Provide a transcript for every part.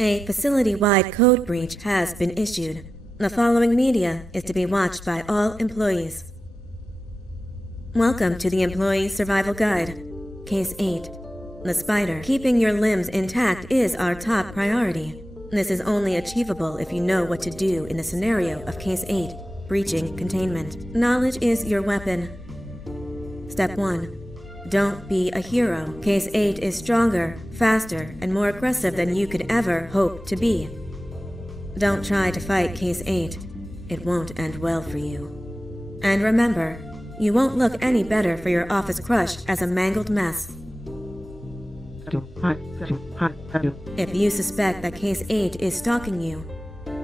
A facility-wide code breach has been issued. The following media is to be watched by all employees. Welcome to the Employee Survival Guide. Case 8. The spider. Keeping your limbs intact is our top priority. This is only achievable if you know what to do in the scenario of Case 8, breaching containment. Knowledge is your weapon. Step 1. Don't be a hero. Case 8 is stronger, faster, and more aggressive than you could ever hope to be. Don't try to fight Case 8. It won't end well for you. And remember, you won't look any better for your office crush as a mangled mess. If you suspect that Case 8 is stalking you,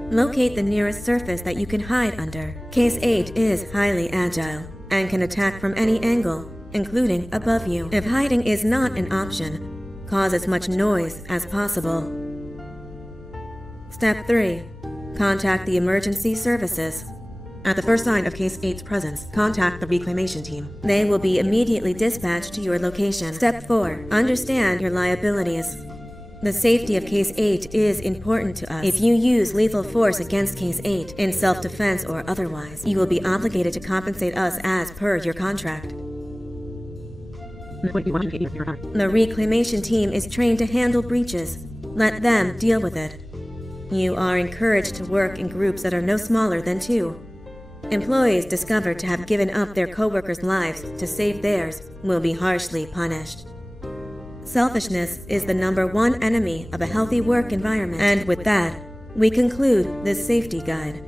locate the nearest surface that you can hide under. Case 8 is highly agile and can attack from any angle, including above you. If hiding is not an option, cause as much noise as possible. Step 3. Contact the emergency services. At the first sign of Case 8's presence, contact the reclamation team. They will be immediately dispatched to your location. Step 4. Understand your liabilities. The safety of Case 8 is important to us. If you use lethal force against Case 8, in self-defense or otherwise, you will be obligated to compensate us as per your contract. The reclamation team is trained to handle breaches. Let them deal with it. You are encouraged to work in groups that are no smaller than 2. Employees discovered to have given up their co-workers' lives to save theirs will be harshly punished. Selfishness is the #1 enemy of a healthy work environment. And with that, we conclude this safety guide.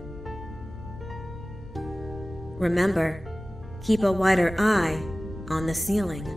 Remember, keep a wider eye on the ceiling.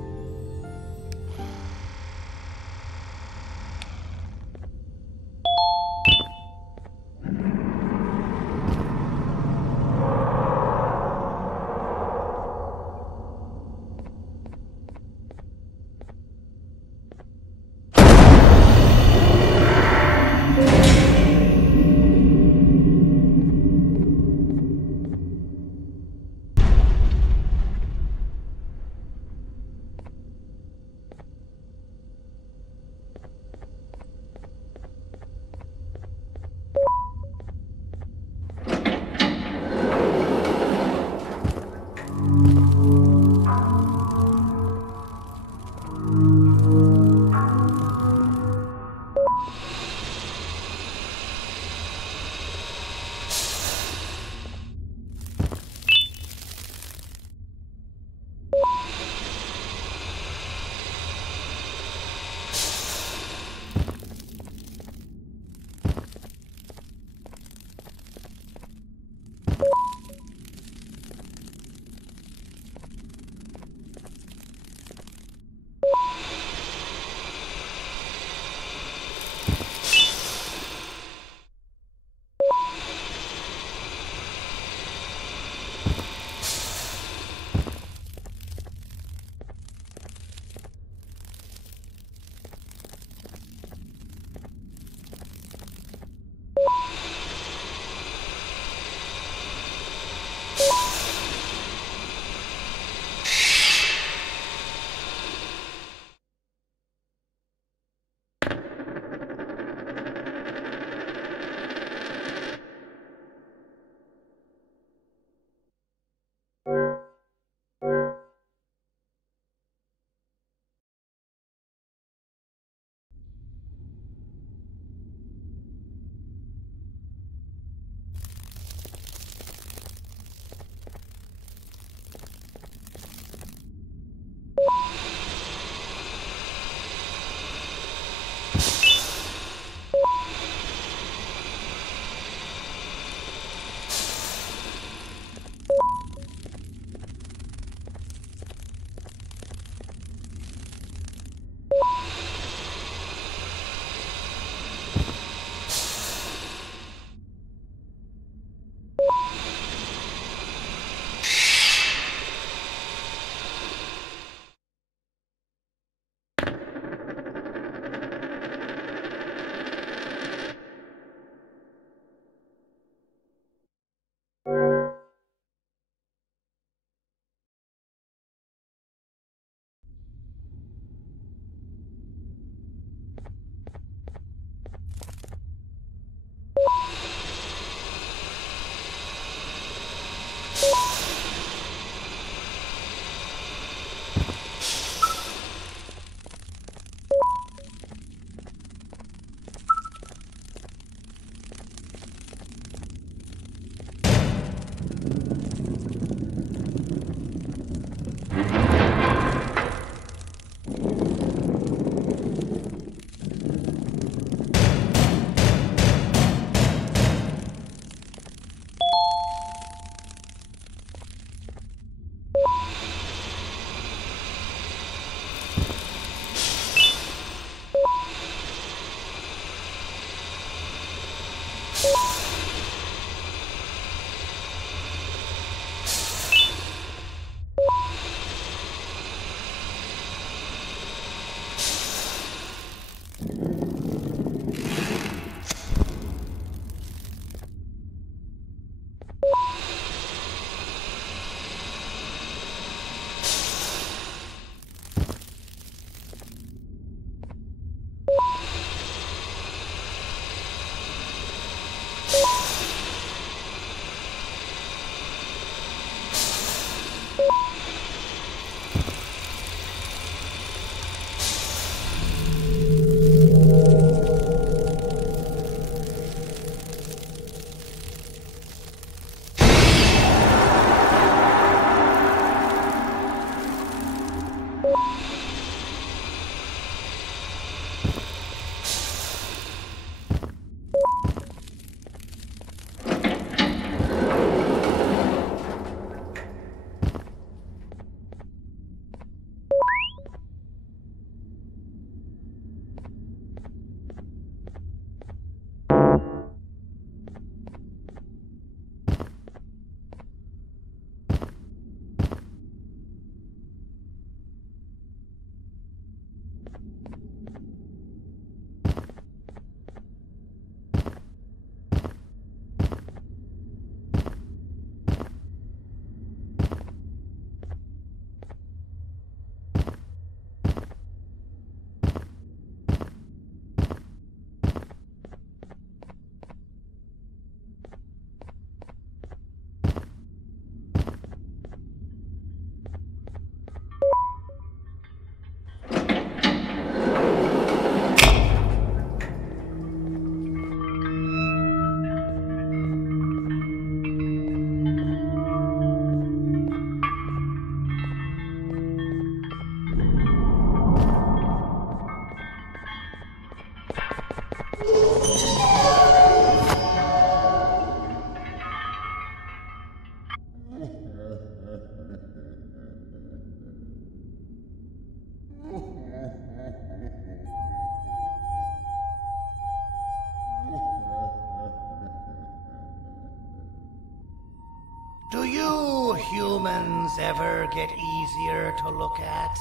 humans ever get easier to look at?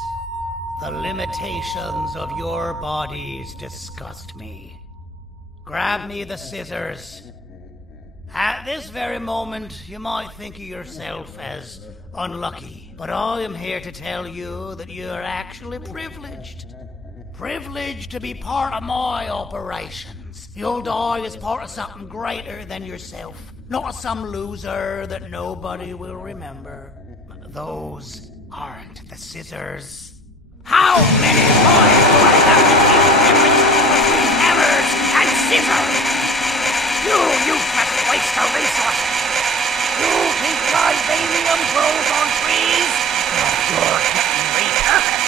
The limitations of your bodies disgust me. Grab me the scissors. At this very moment, you might think of yourself as unlucky, but I am here to tell you that you're actually privileged. Privileged to be part of my operations. You'll die as part of something greater than yourself, not as some loser that nobody will remember. Those aren't the scissors. How many times do I have to keep the difference between hammers and scissors? You useless waste of resources! You think vibranium grows on trees? You're getting repurposed!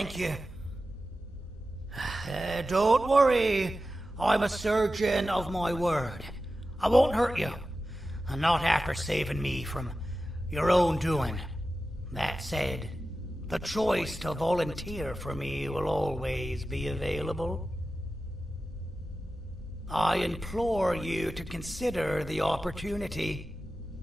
Thank you. Don't worry. I'm a surgeon of my word. I won't hurt you. And not after saving me from your own doing. That said, the choice to volunteer for me will always be available. I implore you to consider the opportunity.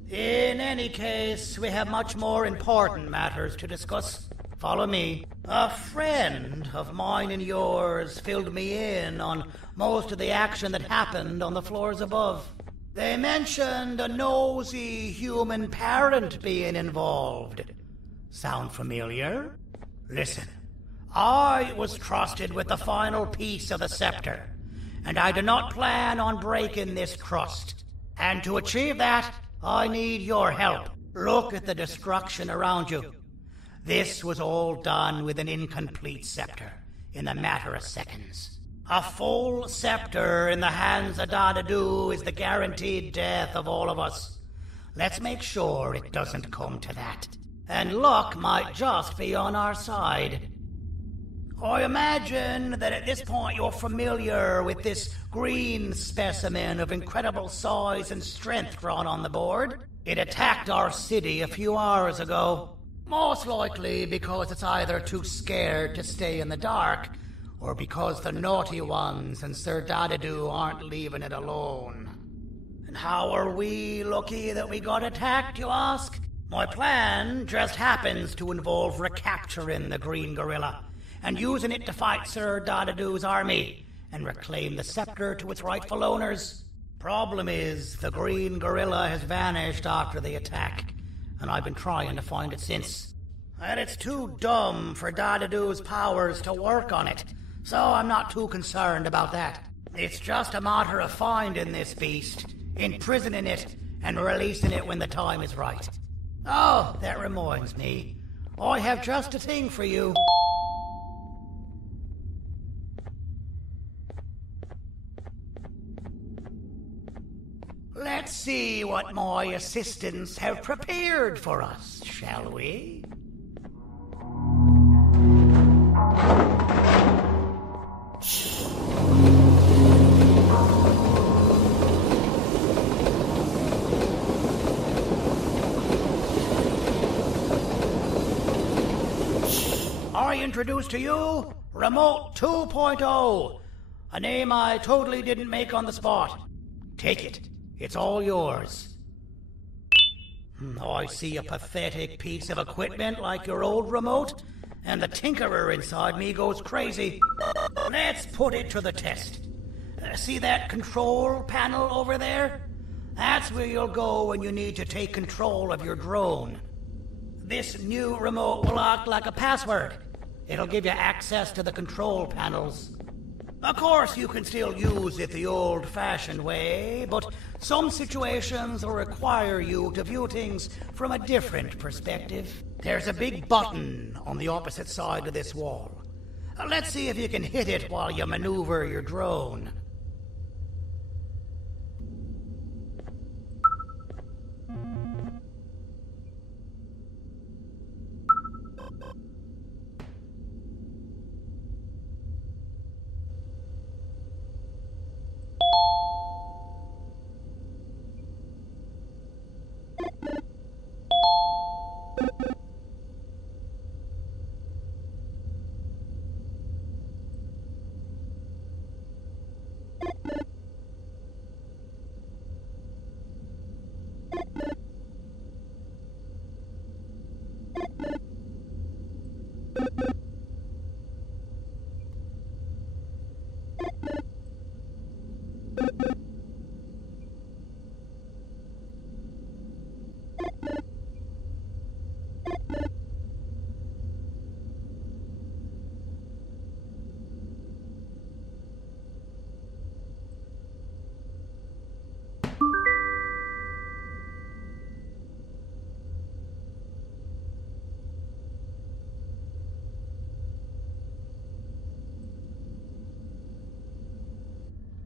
In any case, we have much more important matters to discuss. Follow me. A friend of mine and yours filled me in on most of the action that happened on the floors above. They mentioned a nosy human parent being involved. Sound familiar? Listen, I was trusted with the final piece of the scepter, and I do not plan on breaking this trust. And to achieve that, I need your help. Look at the destruction around you. This was all done with an incomplete scepter, in a matter of seconds. A full scepter in the hands of Dadadoo is the guaranteed death of all of us. Let's make sure it doesn't come to that. And luck might just be on our side. I imagine that at this point you're familiar with this green specimen of incredible size and strength drawn on the board. It attacked our city a few hours ago. Most likely because it's either too scared to stay in the dark, or because the naughty ones and Sir Dadadoo aren't leaving it alone. And how are we lucky that we got attacked, you ask? My plan just happens to involve recapturing the green gorilla and using it to fight Sir Dadadoo's army and reclaim the scepter to its rightful owners. Problem is, the green gorilla has vanished after the attack, and I've been trying to find it since. And it's too dumb for Dadadoo's powers to work on it, so I'm not too concerned about that. It's just a matter of finding this beast, imprisoning it, and releasing it when the time is right. Oh, that reminds me. I have just a thing for you. Let's see what my assistants have prepared for us, shall we? I introduce to you Remote 2.0, a name I totally didn't make on the spot. Take it. It's all yours. I see a pathetic piece of equipment like your old remote, and the tinkerer inside me goes crazy. Let's put it to the test. See that control panel over there? That's where you'll go when you need to take control of your drone. This new remote will act like a password. It'll give you access to the control panels. Of course, you can still use it the old-fashioned way, but some situations will require you to view things from a different perspective. There's a big button on the opposite side of this wall. Let's see if you can hit it while you maneuver your drone.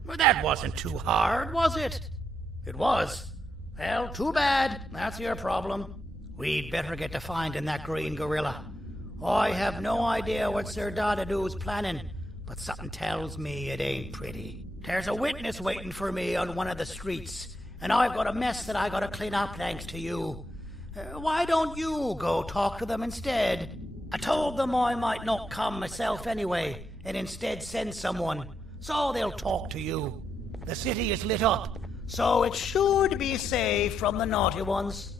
Well, that wasn't too hard, was it? It was. Well, too bad. That's your problem. We'd better get to finding that green gorilla. I have no idea what Sir Dadadoo's planning, but something tells me it ain't pretty. There's a witness waiting for me on one of the streets, and I've got a mess that I gotta clean up thanks to you. Why don't you go talk to them instead? I told them I might not come myself anyway, and instead send someone, so they'll talk to you. The city is lit up, so it should be safe from the naughty ones.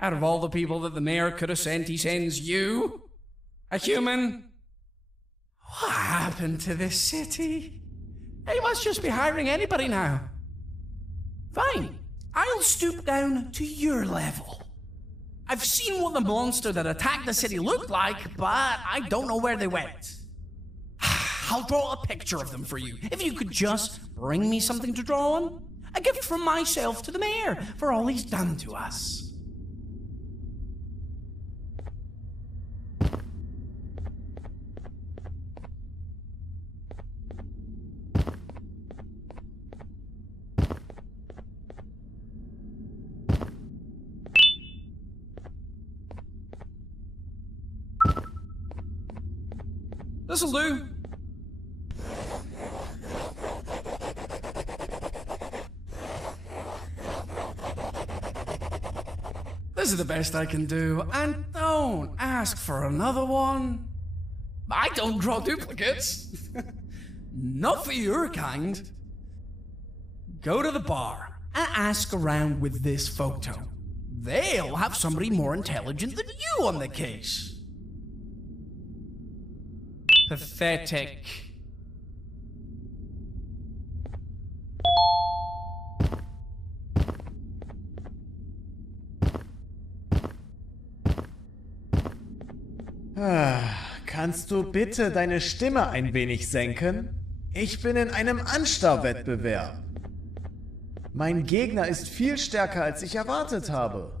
Out of all the people that the mayor could have sent, he sends you? A human? What happened to this city? He must just be hiring anybody now. Fine, I'll stoop down to your level. I've seen what the monster that attacked the city looked like, but I don't know where they went. I'll draw a picture of them for you, if you could just bring me something to draw on. A gift from myself to the mayor for all he's done to us. This'll do. This is the best I can do, and don't ask for another one. I don't draw duplicates. Not for your kind. Go to the bar and ask around with this photo. They'll have somebody more intelligent than you on the case. Pathetic. Kannst du bitte deine Stimme ein wenig senken? Ich bin in einem Anstarrwettbewerb. Mein Gegner ist viel stärker, als ich erwartet habe.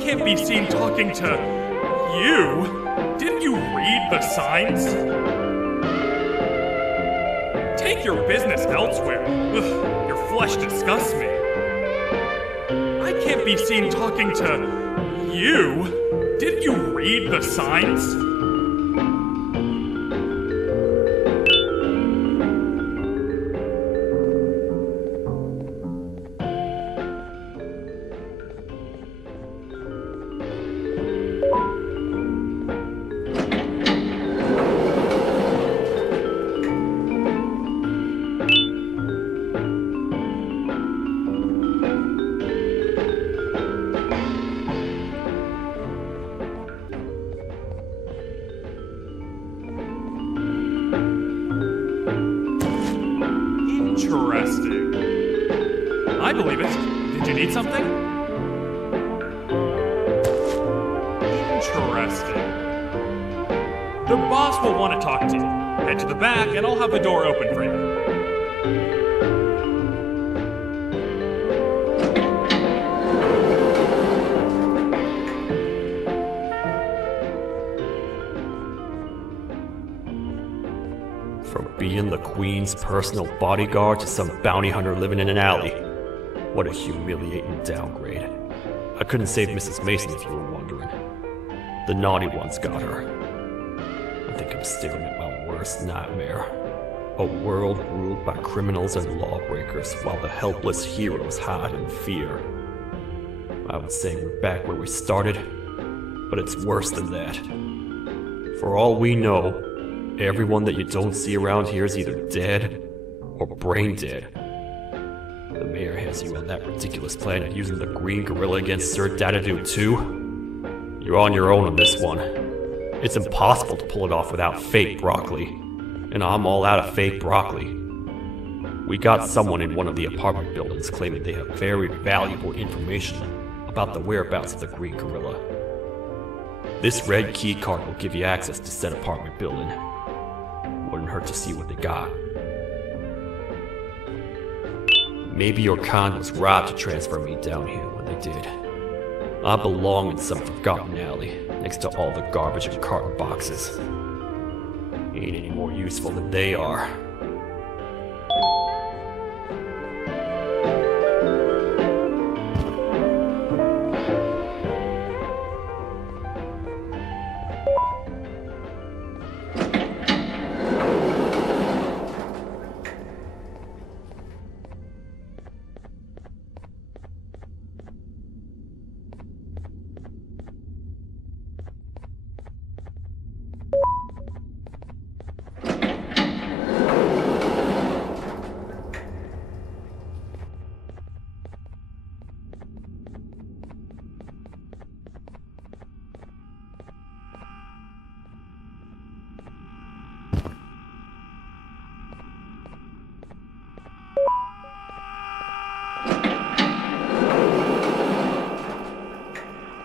can't be seen talking to you. Didn't you read the signs? Take your business elsewhere. Ugh, your flesh disgusts me. I can't be seen talking to you. Didn't you read the signs? Interesting. I believe it. Did you need something? Interesting. The boss will want to talk to you. Head to the back and I'll have the door open for you. Being the Queen's personal bodyguard to some bounty hunter living in an alley. What a humiliating downgrade. I couldn't save Mrs. Mason if you were wondering. The naughty ones got her. I think I'm staring at my worst nightmare. A world ruled by criminals and lawbreakers while the helpless heroes hide in fear. I would say we're back where we started, but it's worse than that. For all we know, everyone that you don't see around here is either dead or brain dead. The mayor has you on that ridiculous plan of using the green gorilla against Sir Dadadoo too. You're on your own on this one. It's impossible to pull it off without fake broccoli. And I'm all out of fake broccoli. We got someone in one of the apartment buildings claiming they have very valuable information about the whereabouts of the green gorilla. This red key card will give you access to said apartment building. Wouldn't hurt to see what they got. Maybe your con was robbed to transfer me down here when they did. I belong in some forgotten alley, next to all the garbage and carton boxes. Ain't any more useful than they are.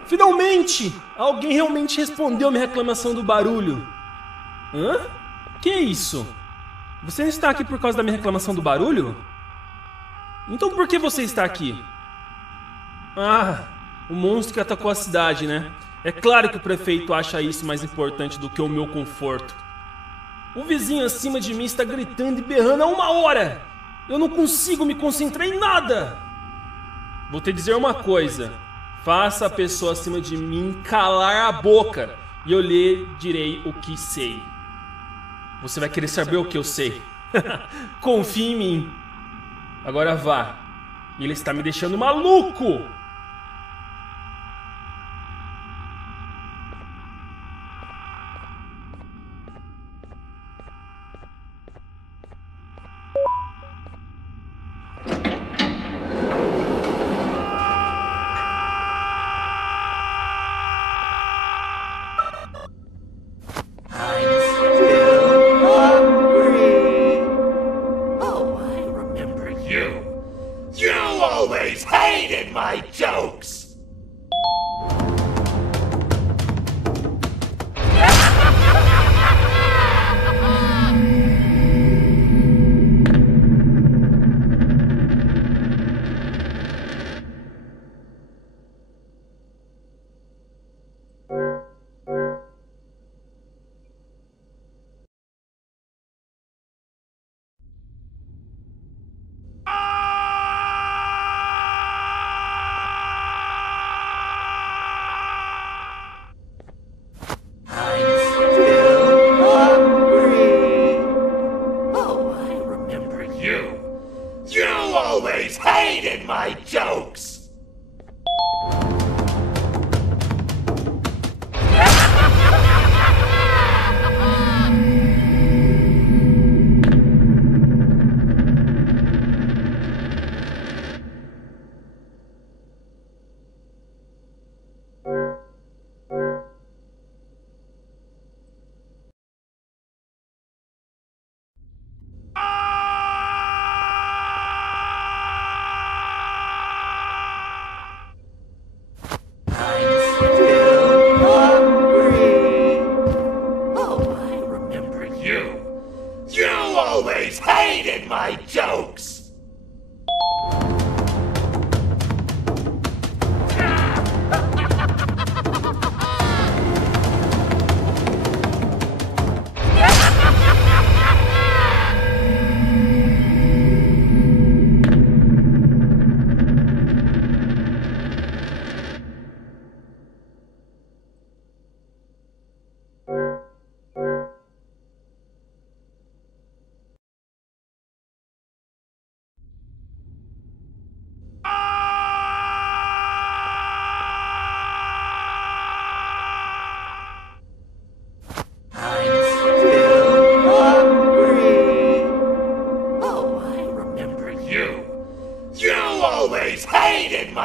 Finalmente! Alguém realmente respondeu minha reclamação do barulho. Hã? Que é isso? Você está aqui por causa da minha reclamação do barulho? Então por que você está aqui? Ah, o monstro que atacou a cidade, né? É claro que o prefeito acha isso mais importante do que o meu conforto. O vizinho acima de mim está gritando e berrando há 1 hora! Eu não consigo me concentrar em nada! Vou te dizer uma coisa. Faça a pessoa acima de mim calar a boca e eu lhe direi o que sei. Você vai querer saber o que eu sei. Confie em mim. Agora vá. Ele está me deixando maluco! always hated my jokes! My jokes!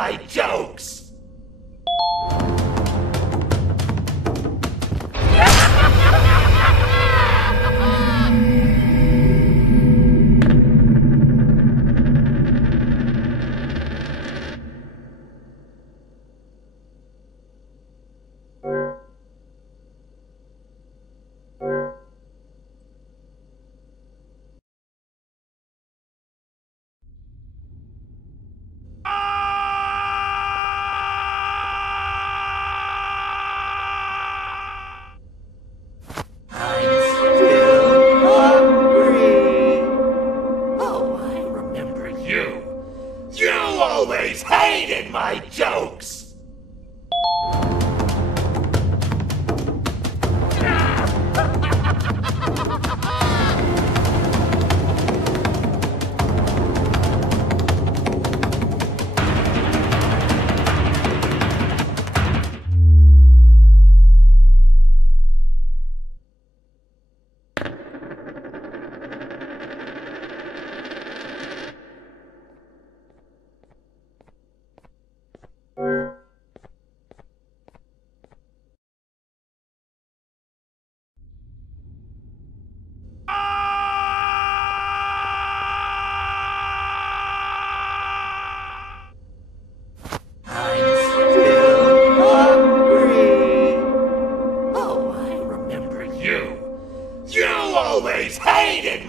My jokes! My jokes!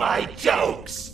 My jokes!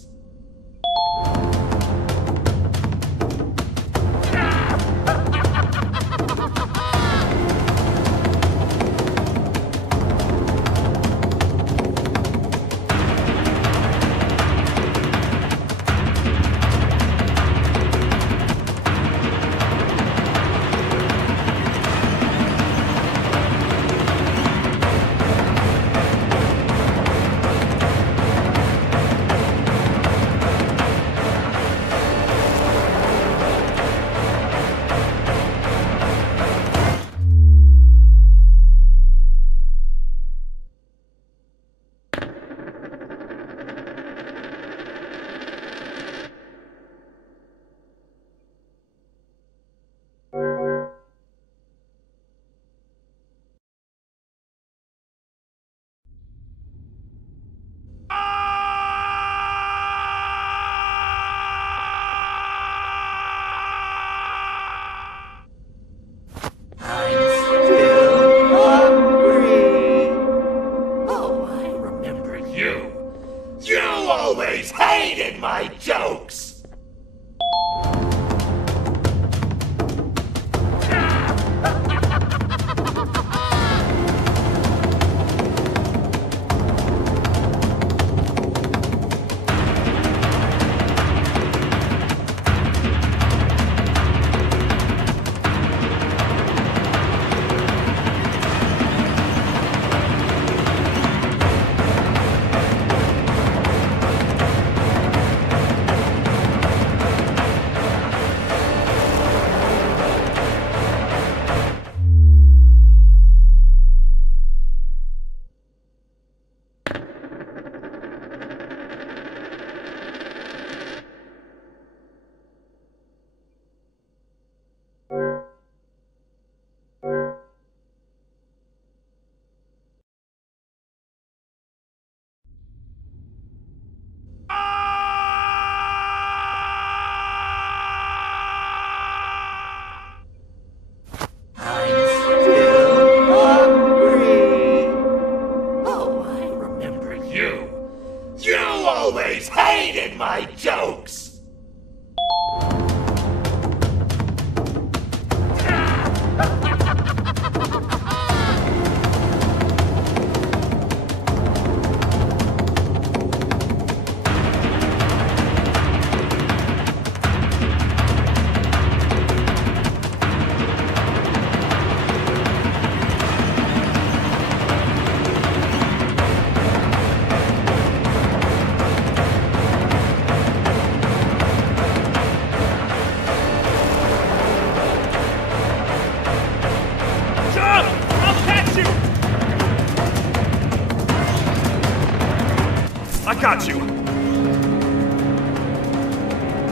My jokes!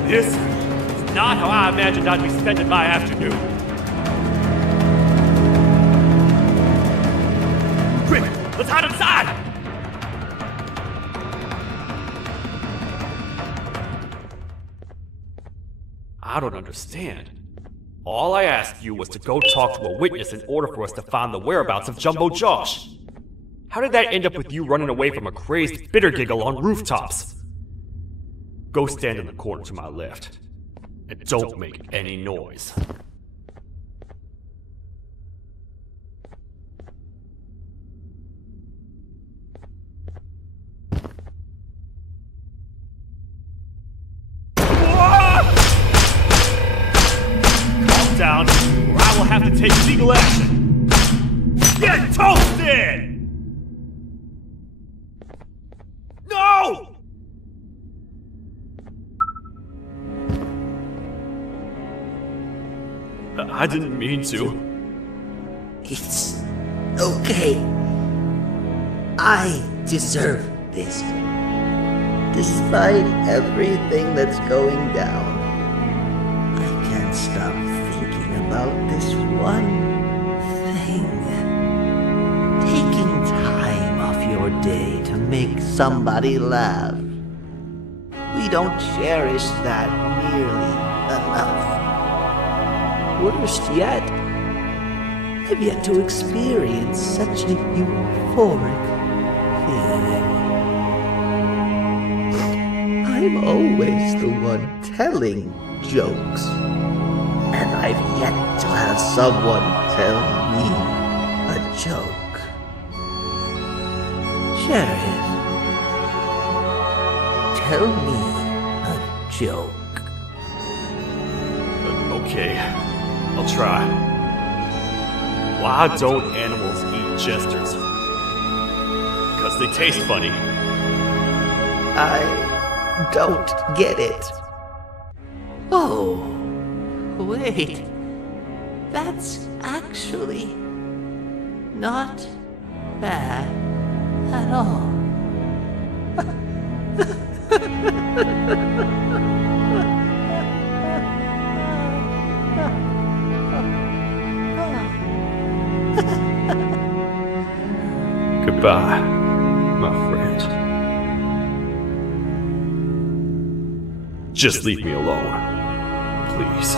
This is not how I imagined I'd be spending my afternoon. Quick, let's hide inside! I don't understand. All I asked you was to go talk to a witness in order for us to find the whereabouts of Jumbo Josh. How did that end up with you running away from a crazed Bittergiggle on rooftops? Go stand in the corner to my left. And don't make any noise. Calm down, or I will have to take legal action. Get toasted! No! I didn't mean to. It's okay. I deserve this. Despite everything that's going down, I can't stop thinking about this one thing. Taking time off your day to make somebody laugh. We don't cherish that nearly enough. Worst yet, I've yet to experience such a euphoric feeling. I'm always the one telling jokes, and I've yet to have someone tell me a joke. Sheriff, tell me a joke. Okay, I'll try. Why don't animals eat jesters? Because they taste funny. I don't get it. Oh, wait. That's actually not bad at all. Goodbye, my friend. Just leave me alone, please.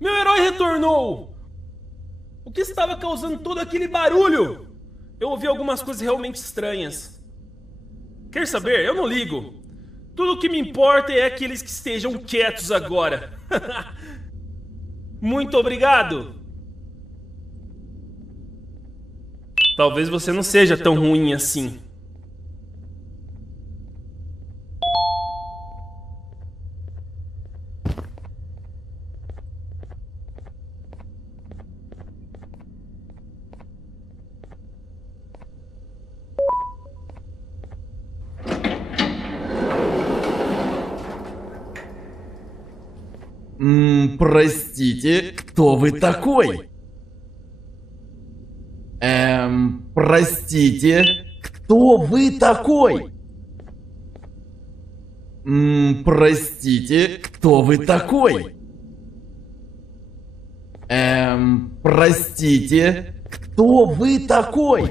Meu herói retornou! O que estava causando todo aquele barulho? Eu ouvi algumas coisas realmente estranhas. Quer saber? Eu não ligo. Tudo o que me importa é aqueles que estejam quietos agora. Muito obrigado! Talvez você não seja tão ruim assim. Простите, кто вы такой? Простите, кто вы такой? Простите, кто вы такой? Простите, кто вы такой?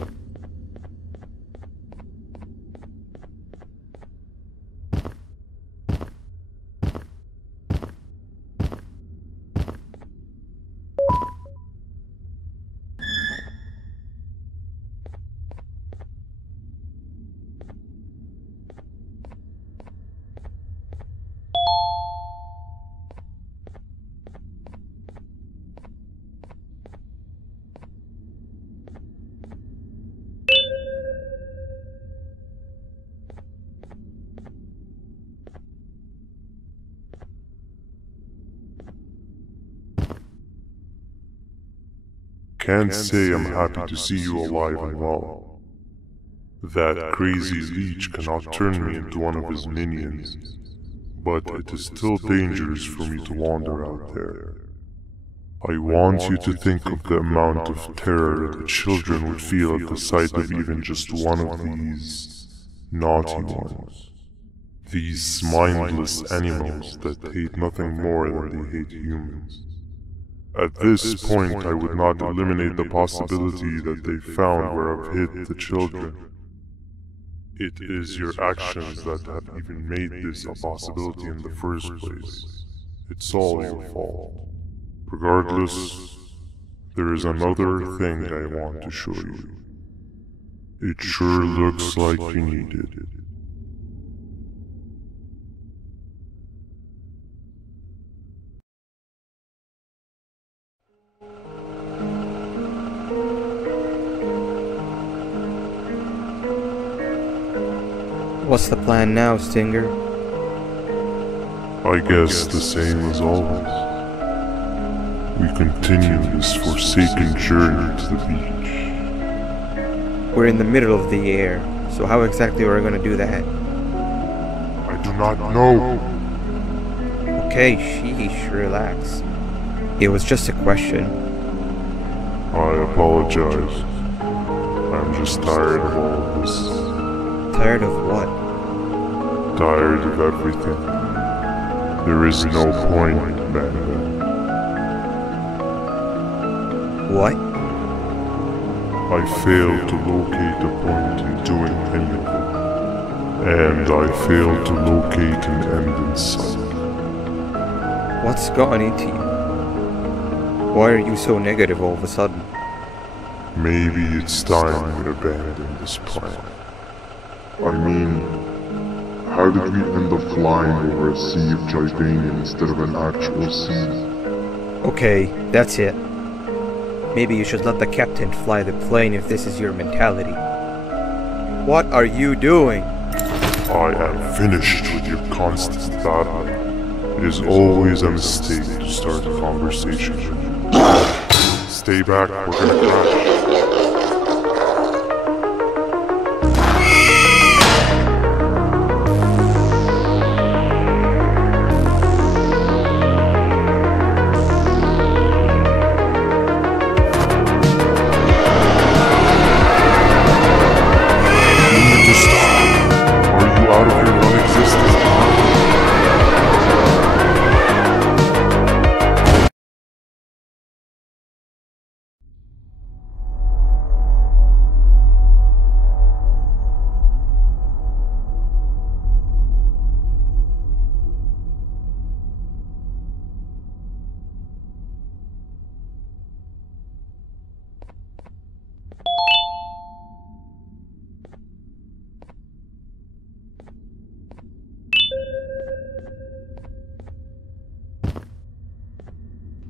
can't say I'm happy to see you alive and well. That crazy leech cannot turn me into one of his minions, but it is still dangerous for me to wander out there. I want you to think of the amount of terror that the children would feel at the sight of even just one of these naughty ones. These mindless animals that hate nothing more than they hate humans. At this point, I would not eliminate the possibility that they found where I've hid the children. It is your actions that have even made this a possibility in the first place. It's all your fault. Regardless, there is another thing I want to show you. It sure looks like you need it. What's the plan now, Stinger? I guess the same as always. We continue this forsaken journey to the beach. We're in the middle of the air, so how exactly are we going to do that? I do not know. Okay, sheesh, relax. It was just a question. I apologize. I'm just tired of all of this. Tired of what? Tired of everything. There is no point, Banbaleena. What? I failed to locate a point in doing any of it. And I failed to locate an end in sight. What's gotten into you? Why are you so negative all of a sudden? Maybe it's time we abandon this plan. I mean, how did we end up flying over a sea of Jordanian instead of an actual sea? Okay, that's it. Maybe you should let the captain fly the plane if this is your mentality. What are you doing? I am finished with your constant battle. It is always a mistake to start a conversation. Stay back, we're gonna crash.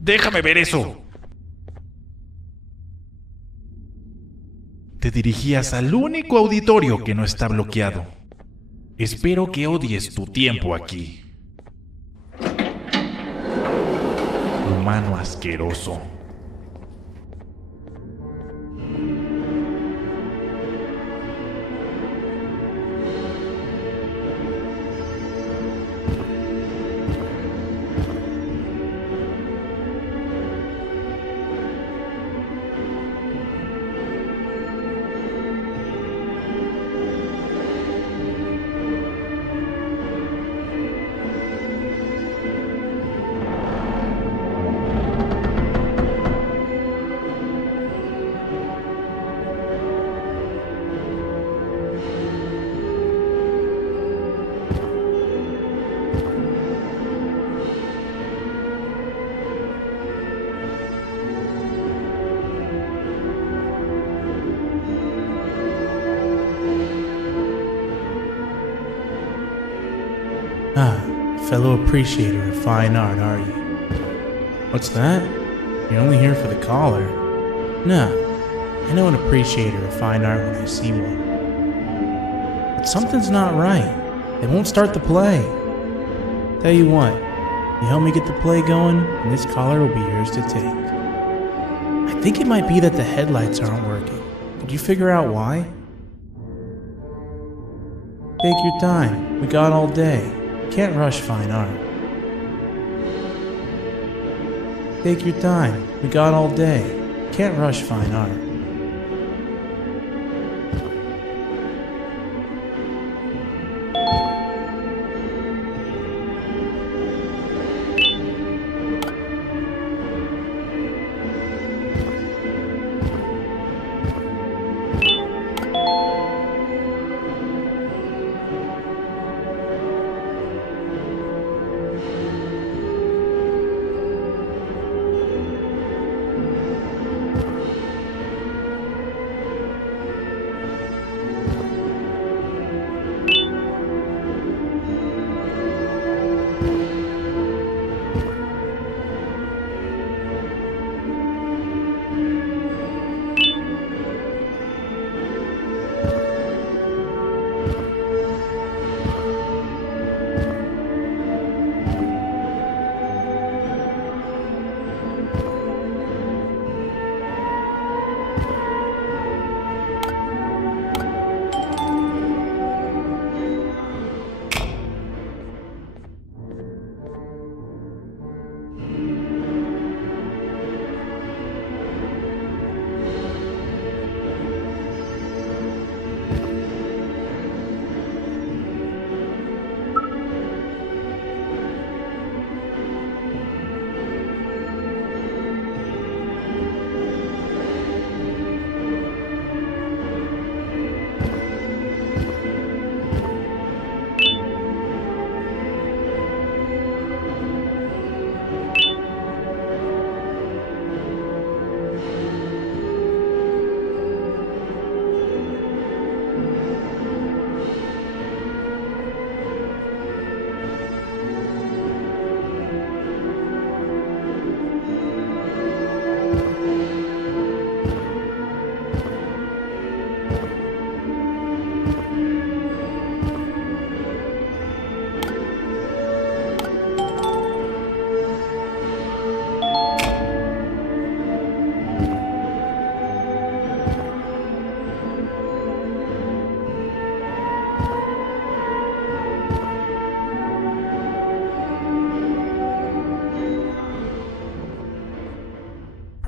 ¡Déjame ver eso! Te dirigías al único auditorio que no está bloqueado. Espero que odies tu tiempo aquí. Humano asqueroso. Fellow appreciator of fine art, are you? What's that? You're only here for the collar. No, I know an appreciator of fine art when I see one. But something's not right. They won't start the play. Tell you what, you help me get the play going, and this collar will be yours to take. I I think it might be that the headlights aren't working. Could you figure out why? Take your time. We got all day. Can't rush fine art. Take your time. We got all day. Can't rush fine art.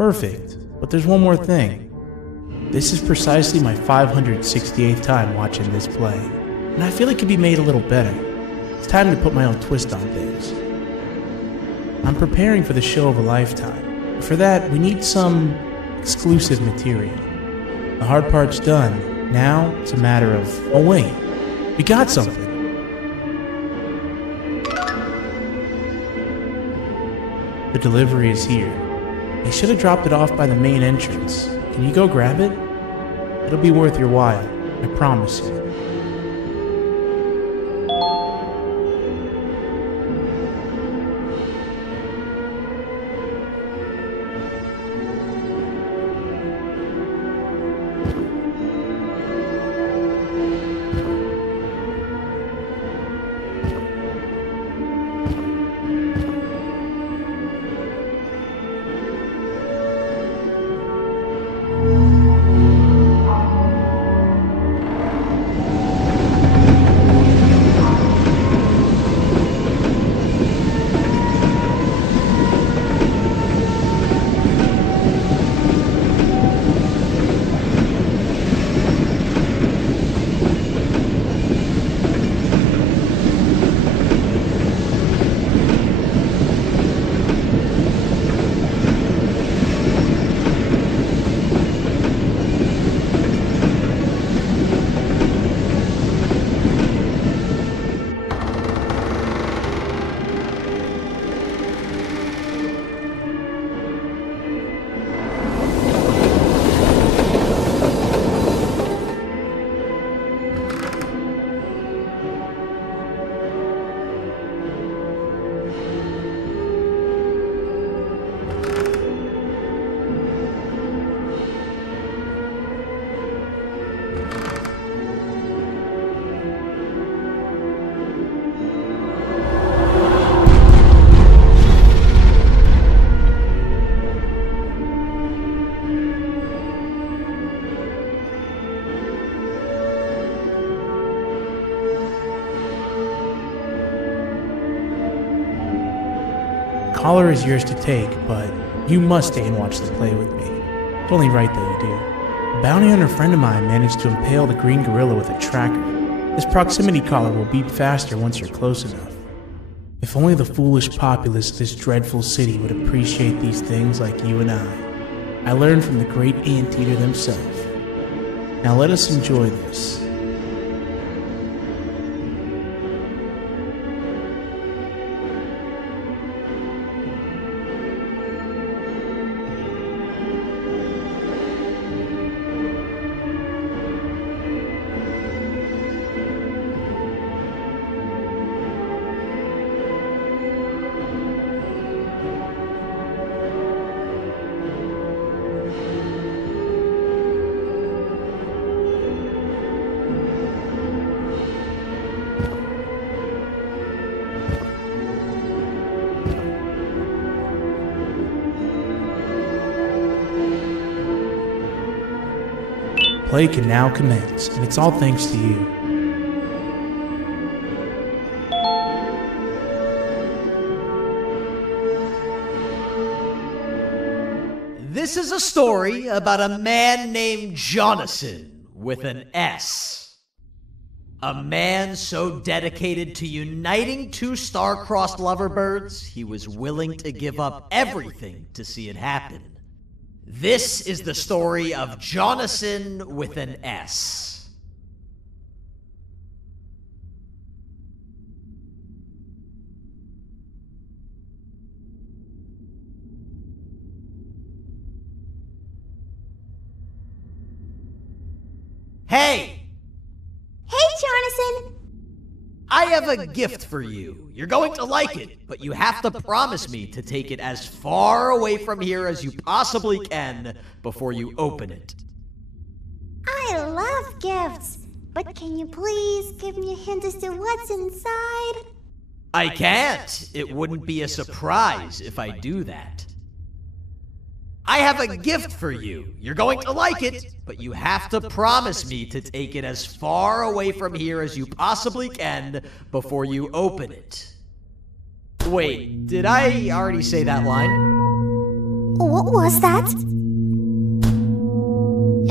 Perfect. But there's one more thing. This is precisely my 568th time watching this play, and I feel it could be made a little better. It's time to put my own twist on things. I'm preparing for the show of a lifetime. For that, we need some exclusive material. The hard part's done. Now, it's a matter of, oh wait, we got something. The delivery is here. They should have dropped it off by the main entrance. Can you go grab it? It'll be worth your while, I promise you. collar is yours to take, but you must stay and watch the play with me. It's only right that you do. A bounty hunter friend of mine managed to impale the green gorilla with a tracker. This proximity collar will beep faster once you're close enough. If only the foolish populace of this dreadful city would appreciate these things like you and I learned from the great anteater themselves. Now let us enjoy this. Play can now commence, and it's all thanks to you. This is a story about a man named Jonathan with an S. A man so dedicated to uniting two star-crossed loverbirds, he was willing to give up everything to see it happen. This is the story of Jonathan with an S. Hey! Hey, Jonathan! I have a gift for you. You're going to like it, but you have to promise me to take it as far away from here as you possibly can before you open it. I love gifts, but can you please give me a hint as to what's inside? I can't. It wouldn't be a surprise if I do that. I have a gift for you. You're going to like it, but you have to promise me to take it as far away from here as you possibly can before you open it. Wait, did I already say that line? What was that?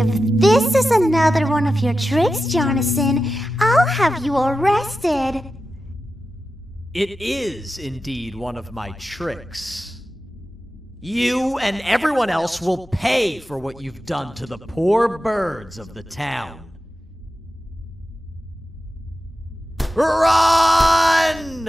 If this is another one of your tricks, Jonathan, I'll have you arrested. It is indeed one of my tricks. You and everyone else will pay for what you've done to the poor birds of the town. Run!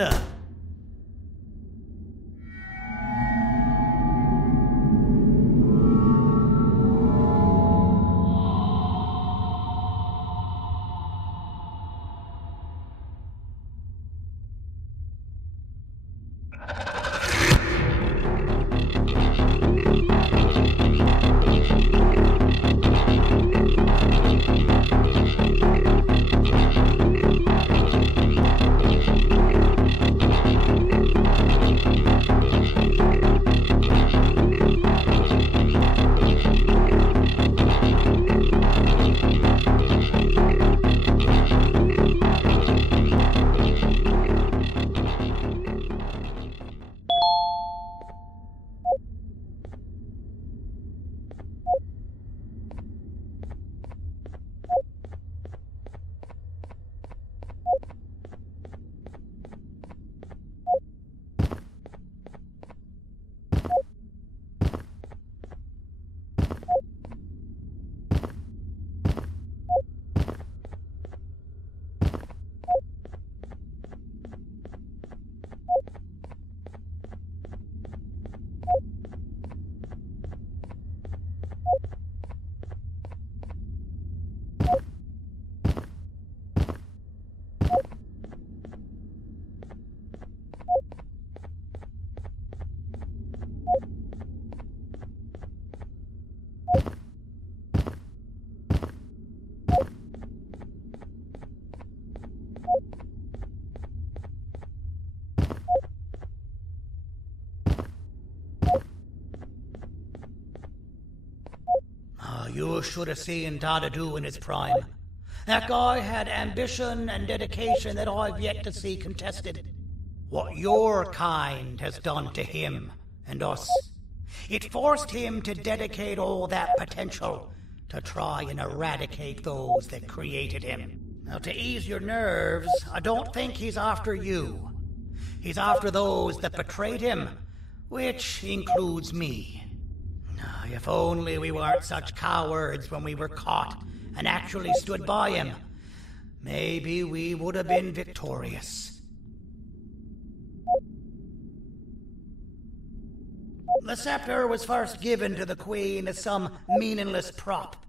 You should have seen Dadadoo in his prime. That guy had ambition and dedication that I've yet to see contested. what your kind has done to him and us. It forced him to dedicate all that potential to try and eradicate those that created him. Now, to ease your nerves, I don't think he's after you. He's after those that betrayed him, which includes me. If only we weren't such cowards when we were caught and actually stood by him, maybe we would have been victorious. The scepter was first given to the Queen as some meaningless prop,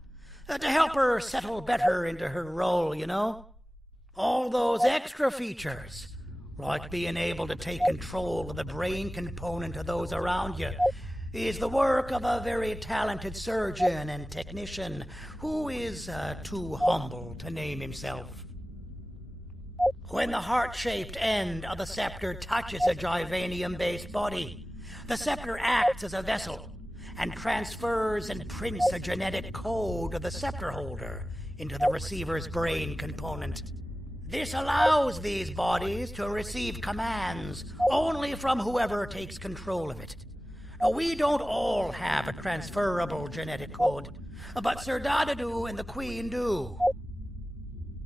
to help her settle better into her role, you know? All those extra features, like being able to take control of the brain component of those around you, is the work of a very talented surgeon and technician who is too humble to name himself. When the heart-shaped end of the scepter touches a Givanium-based body, the scepter acts as a vessel and transfers and prints a genetic code of the scepter holder into the receiver's brain component. This allows these bodies to receive commands only from whoever takes control of it. Now, we don't all have a transferable genetic code, but Sir Dadadoo and the Queen do.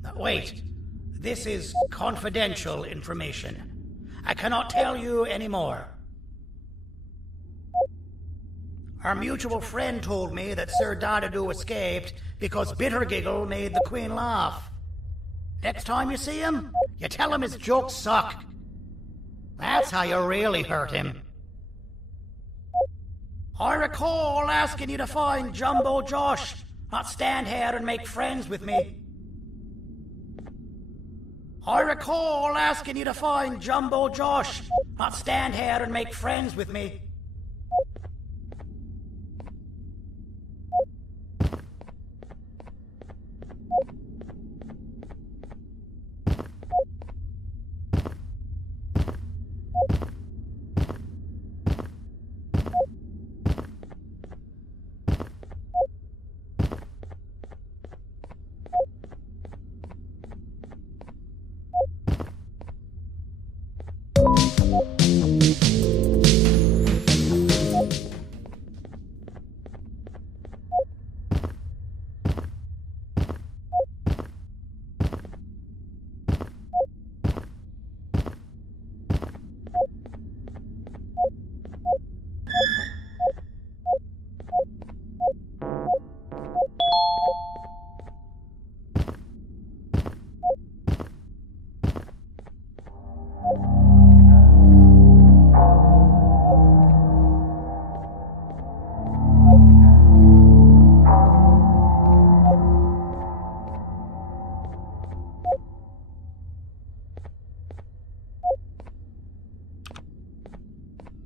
Now, wait, this is confidential information. I cannot tell you any more. Our mutual friend told me that Sir Dadadoo escaped because Bittergiggle made the Queen laugh. Next time you see him, you tell him his jokes suck. That's how you really hurt him. I recall asking you to find Jumbo Josh, not stand here and make friends with me. I recall asking you to find Jumbo Josh, not stand here and make friends with me.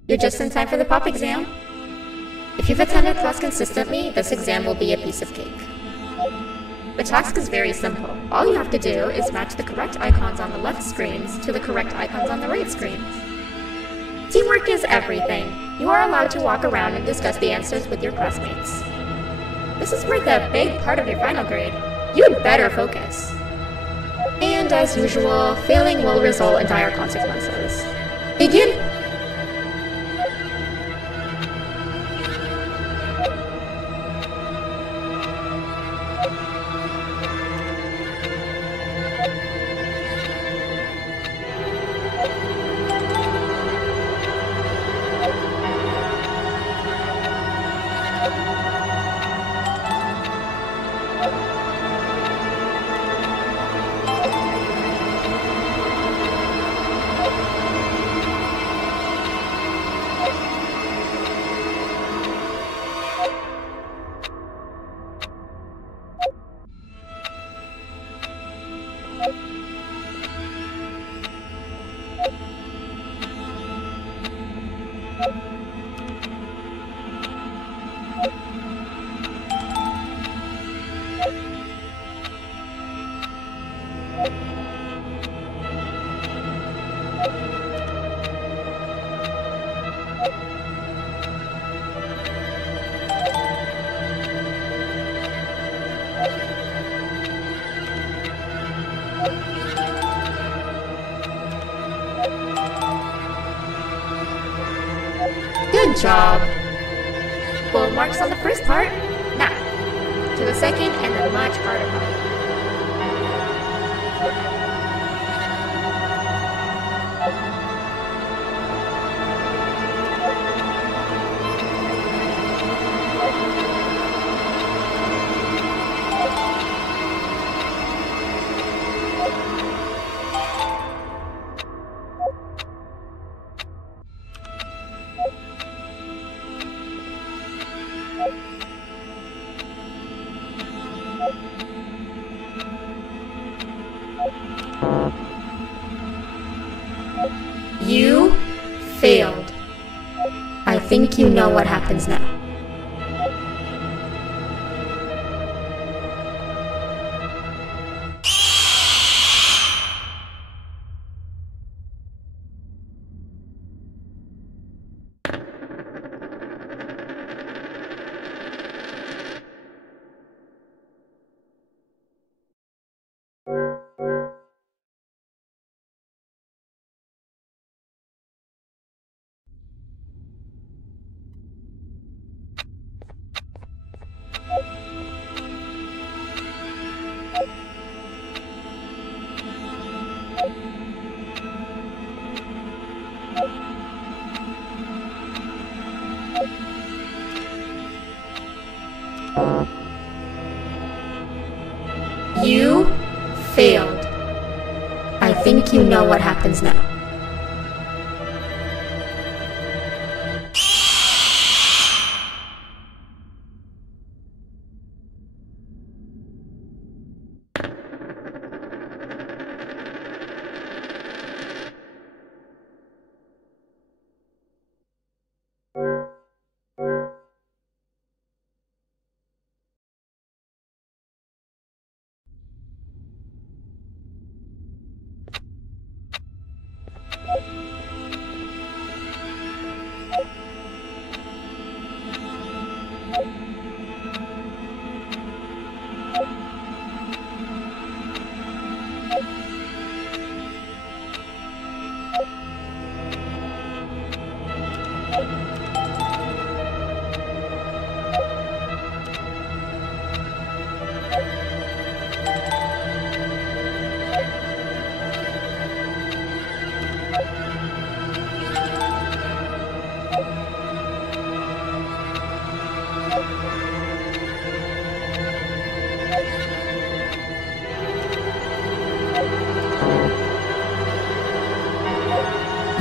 You're just in time for the pop exam. If you've attended class consistently, this exam will be a piece of cake. The task is very simple. All you have to do is match the correct icons on the left screens to the correct icons on the right screens. Teamwork is everything. You are allowed to walk around and discuss the answers with your classmates. This is worth a big part of your final grade. You'd better focus. And as usual, failing will result in dire consequences. Begin! Good job. Full marks on the first part. Now, to the second and the much harder part. You failed. I think you know what happens now. You failed. I think you know what happens now.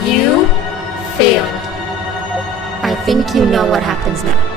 You failed. I think you know what happens now.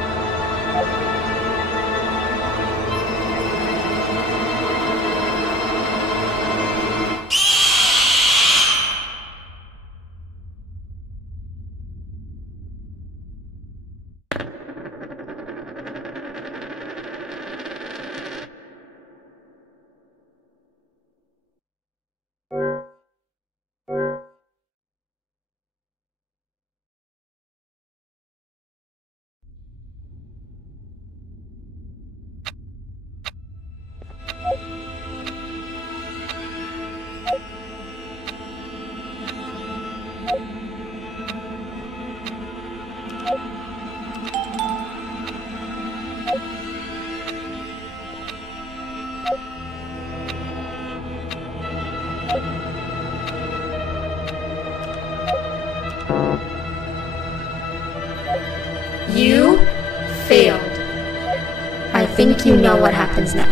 You failed. I think you know what happens now.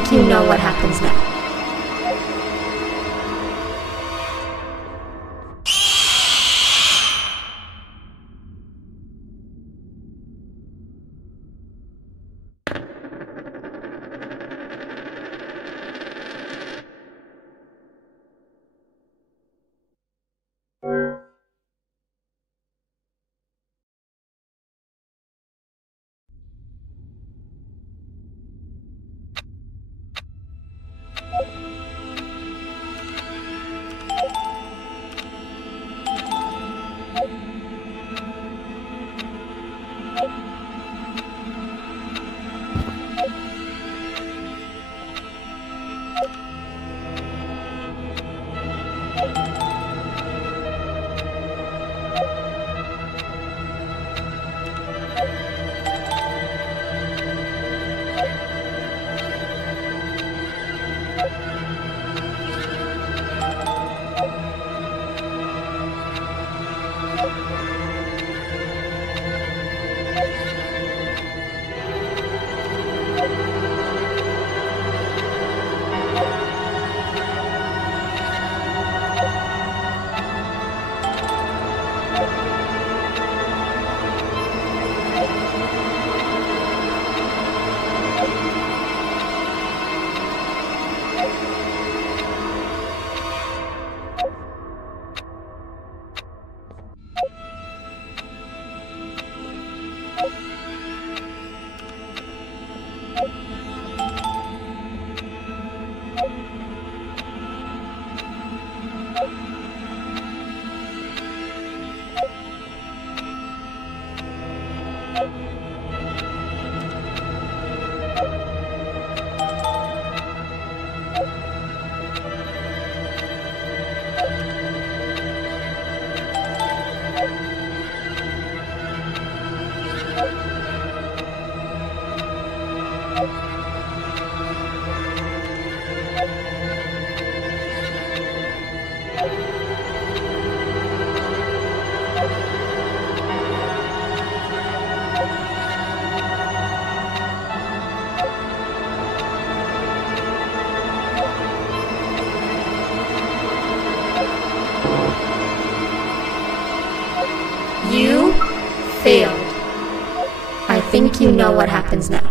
think you know what happens now. You failed. I think you know what happens now.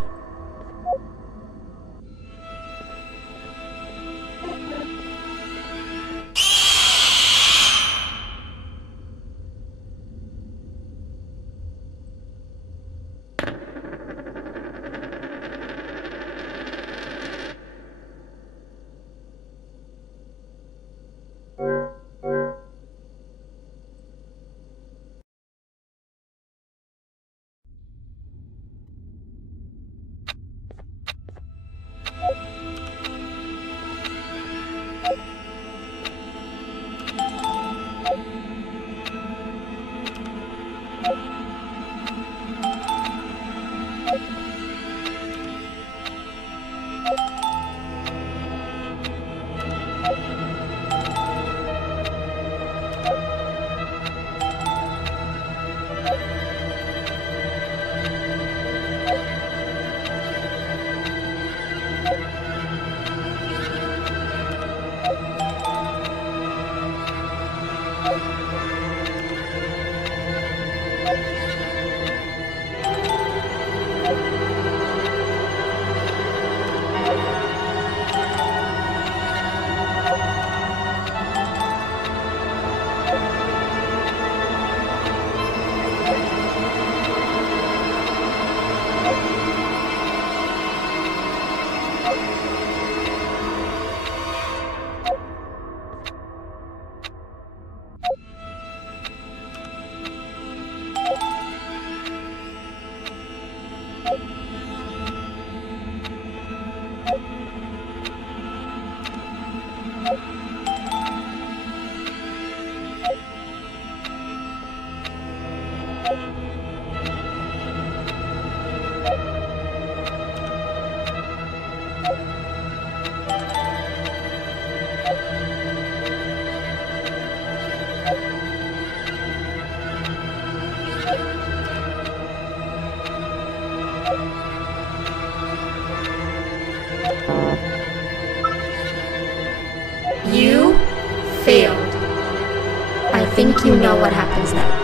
You failed. I think you know what happens now.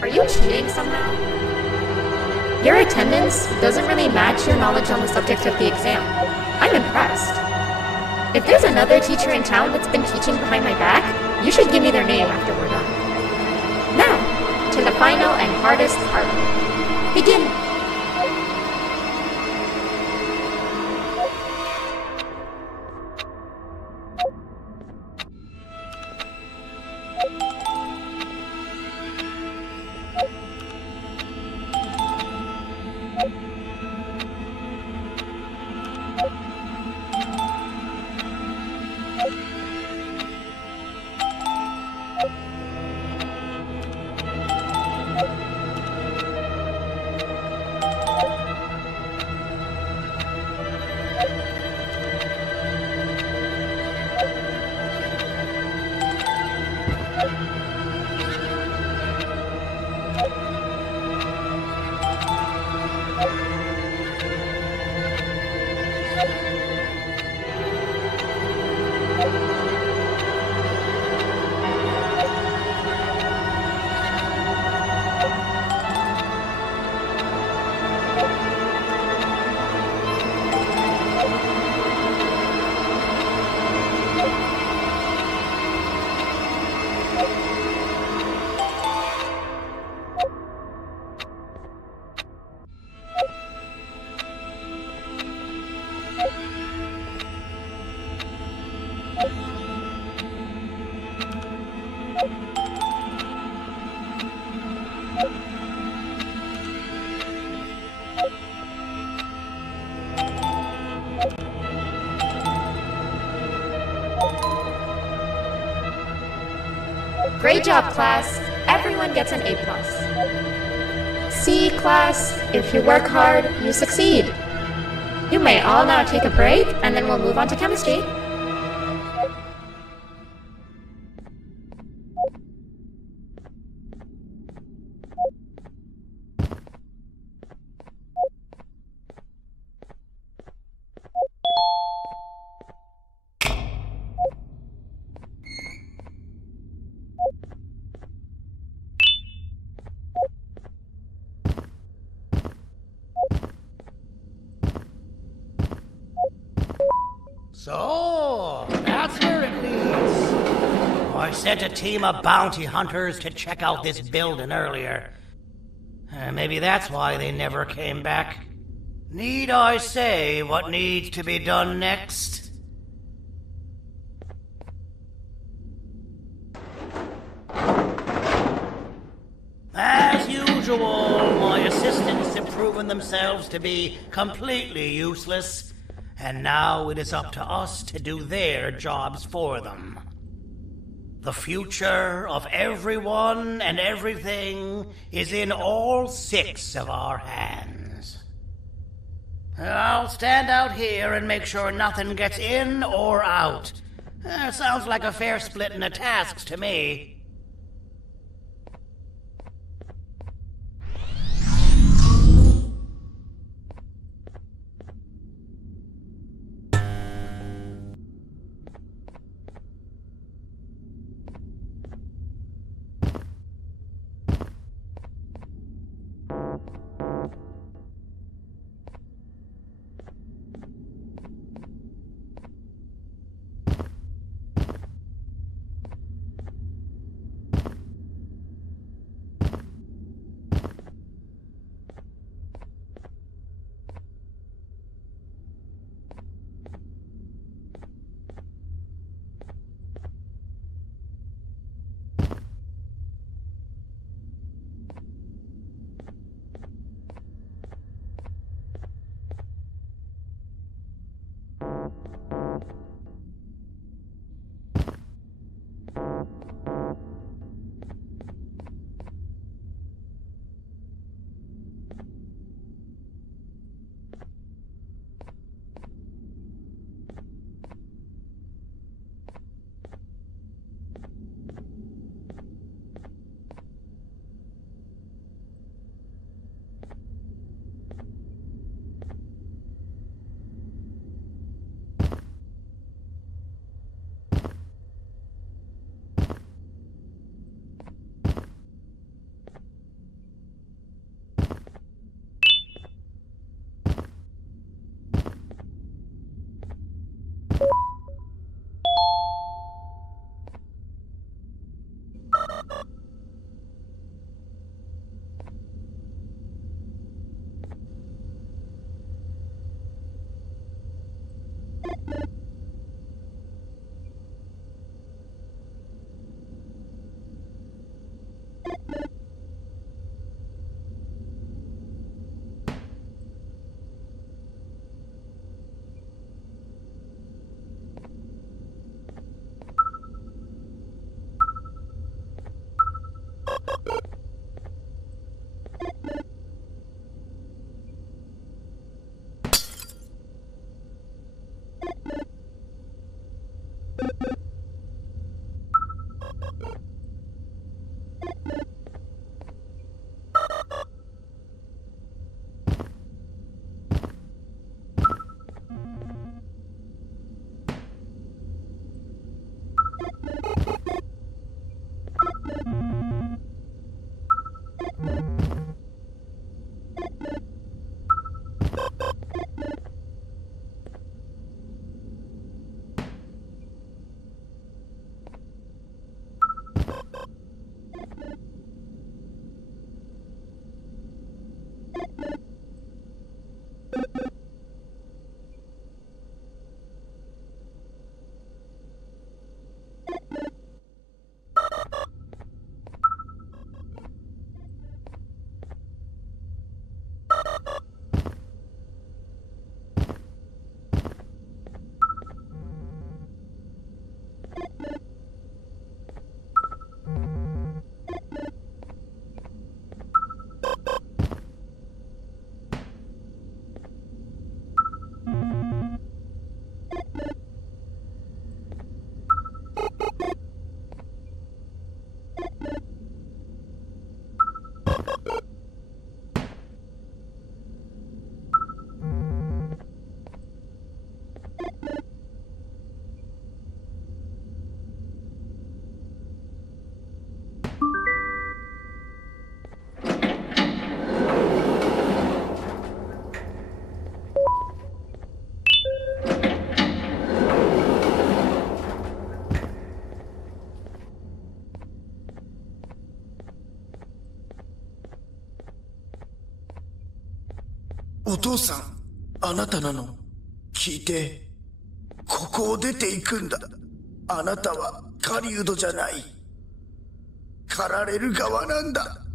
Are you cheating somehow? Your attendance doesn't really match your knowledge on the subject of the exam. I'm impressed. If there's another teacher in town that's been teaching behind my back, you should give me their name after we're done. Now, to the final and hardest part. Begin! Great job, class. Everyone gets an A+. See, class, if you work hard, you succeed. You may all now take a break, and then we'll move on to chemistry. So, that's where it leads. I sent a team of bounty hunters to check out this building earlier. Maybe that's why they never came back. Need I say what needs to be done next? As usual, my assistants have proven themselves to be completely useless, and now it is up to us to do their jobs for them. The future of everyone and everything is in all 6 of our hands. I'll stand out here and make sure nothing gets in or out. Sounds like a fair splitting of tasks to me. 父さん、あなたなの。聞いて。ここを出ていくんだ。あなたは狩人じゃない。狩られる側なんだ。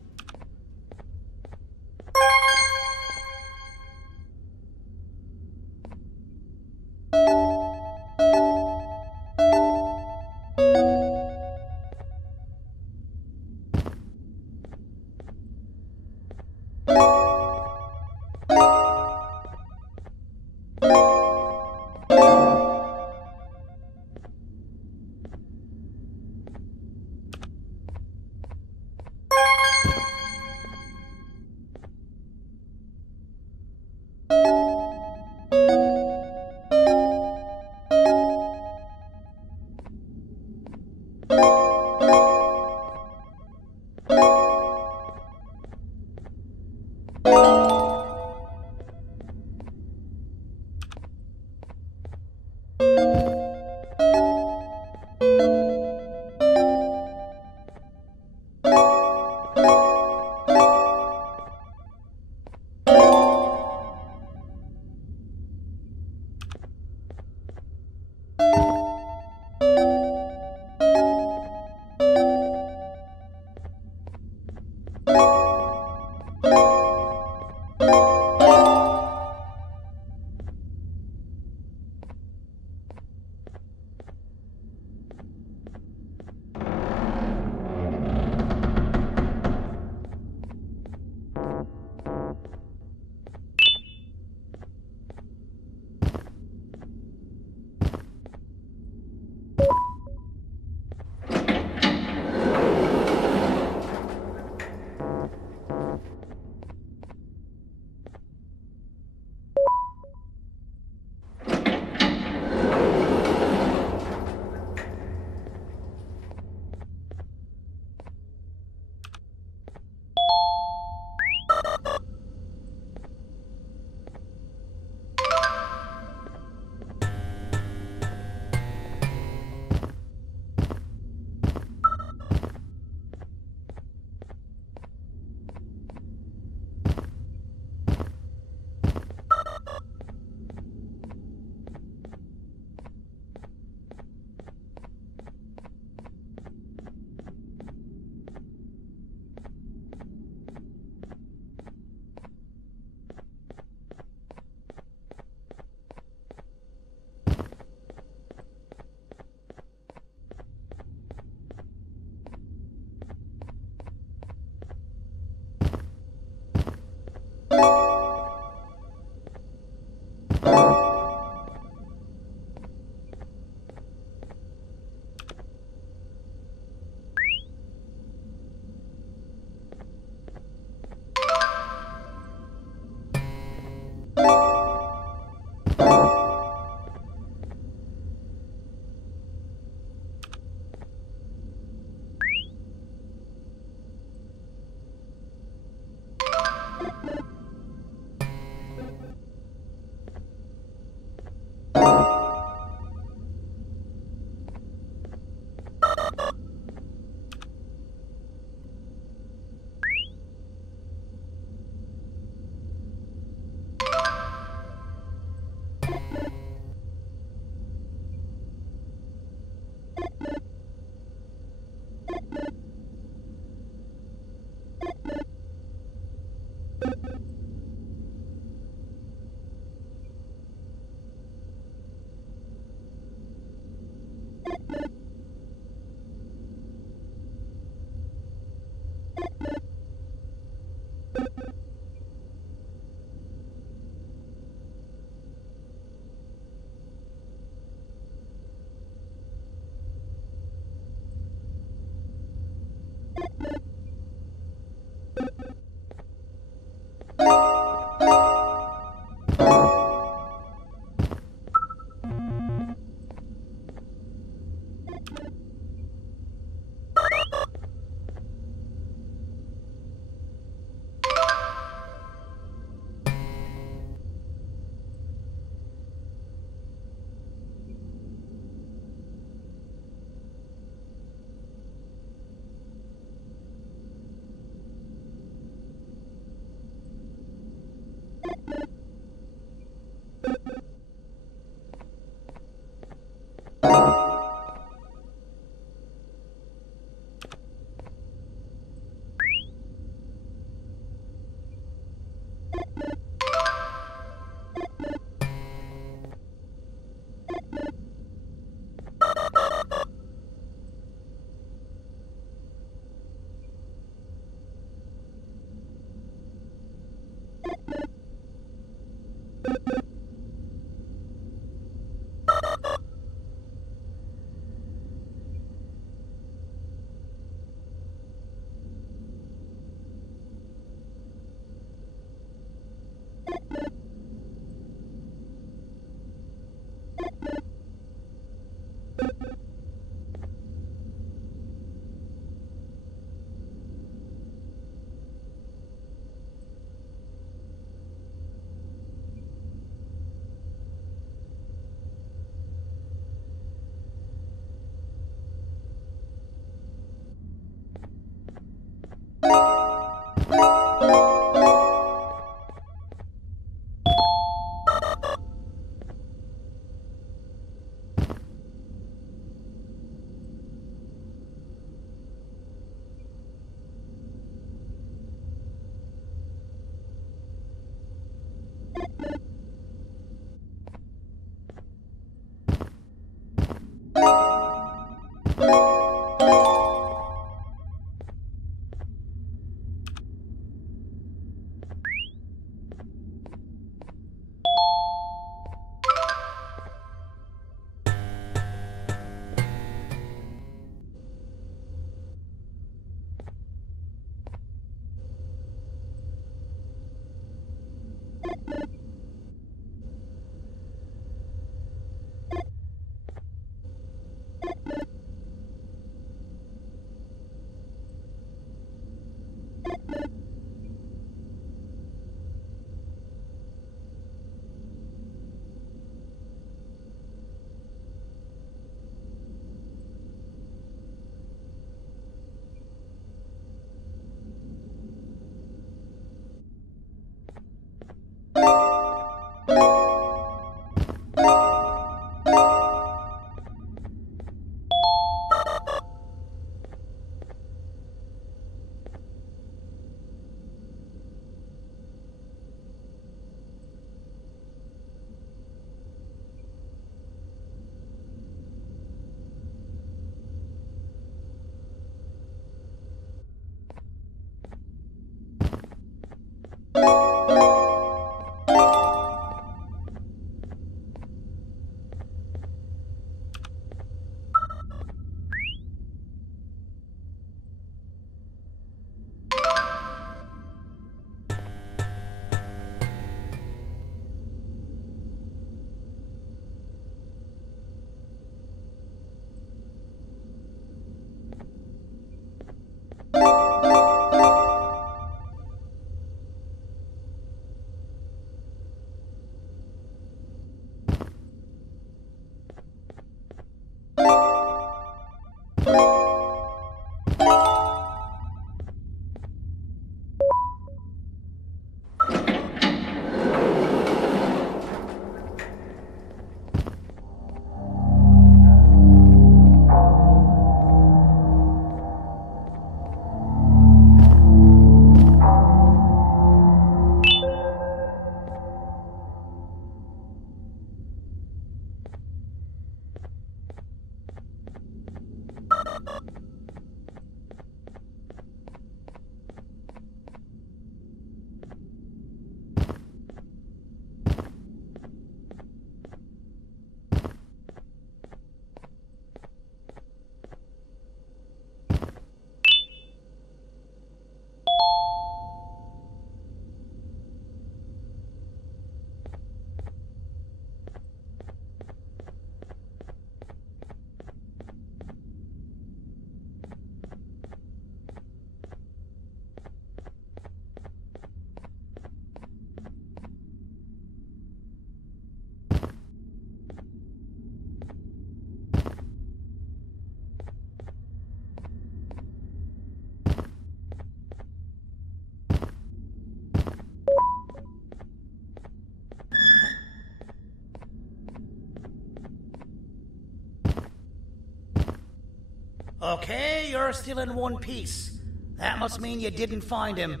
Okay, you're still in one piece. That must mean you didn't find him.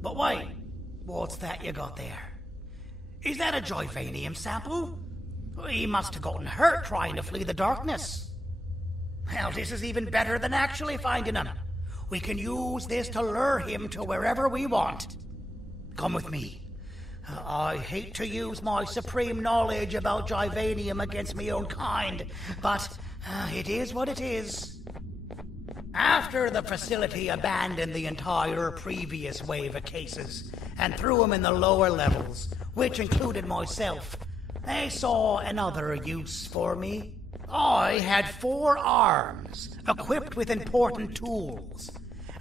But wait, what's that you got there? Is that a Joyvanium sample? He must have gotten hurt trying to flee the darkness. Well, this is even better than actually finding him. We can use this to lure him to wherever we want. Come with me. I hate to use my supreme knowledge about Joyvanium against my own kind, but it is what it is. After the facility abandoned the entire previous wave of cases and threw them in the lower levels, which included myself, they saw another use for me. I had 4 arms, equipped with important tools,